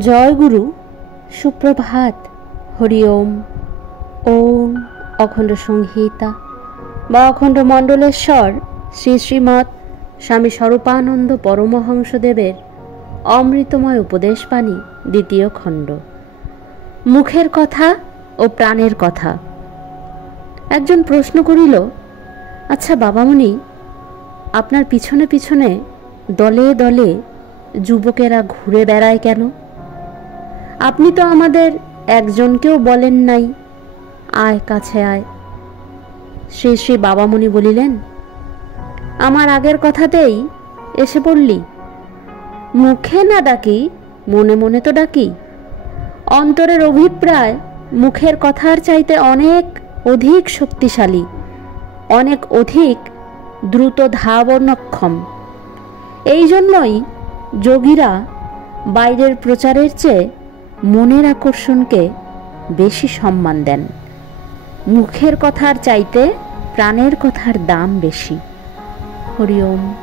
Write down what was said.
জয় গুরু, সুপ্রভাত, হরি ওম। ওম অখণ্ড সংহিতা বা অখণ্ড মণ্ডলেশ্বর শ্রী শ্রীমৎ স্বামী স্বরূপানন্দ পরমহংসদেবের অমৃতময় উপদেশবাণী, দ্বিতীয় খণ্ড। মুখের কথা ও প্রাণের কথা। একজন প্রশ্ন করিল, আচ্ছা বাবামণি, আপনার পিছনে পিছনে দলে দলে যুবকেরা ঘুরে বেড়ায় কেন? আপনি তো আমাদের একজনকেও বলেন নাই, আয় কাছে আয়। শ্রী শ্রী বাবামণি বলিলেন, আমার আগের কথাতেই এসে পড়লি। মুখে না ডাকি, মনে মনে তো ডাকি। অন্তরের অভিপ্রায় মুখের কথার চাইতে অনেক অধিক শক্তিশালী, অনেক অধিক দ্রুত ধাবনক্ষম। এই জন্যই যোগীরা বাইরের প্রচারের চেয়ে মনের আকর্ষণকে বেশি সম্মান দেন। মুখের কথার চাইতে প্রাণের কথার দাম বেশি। হরি ওম।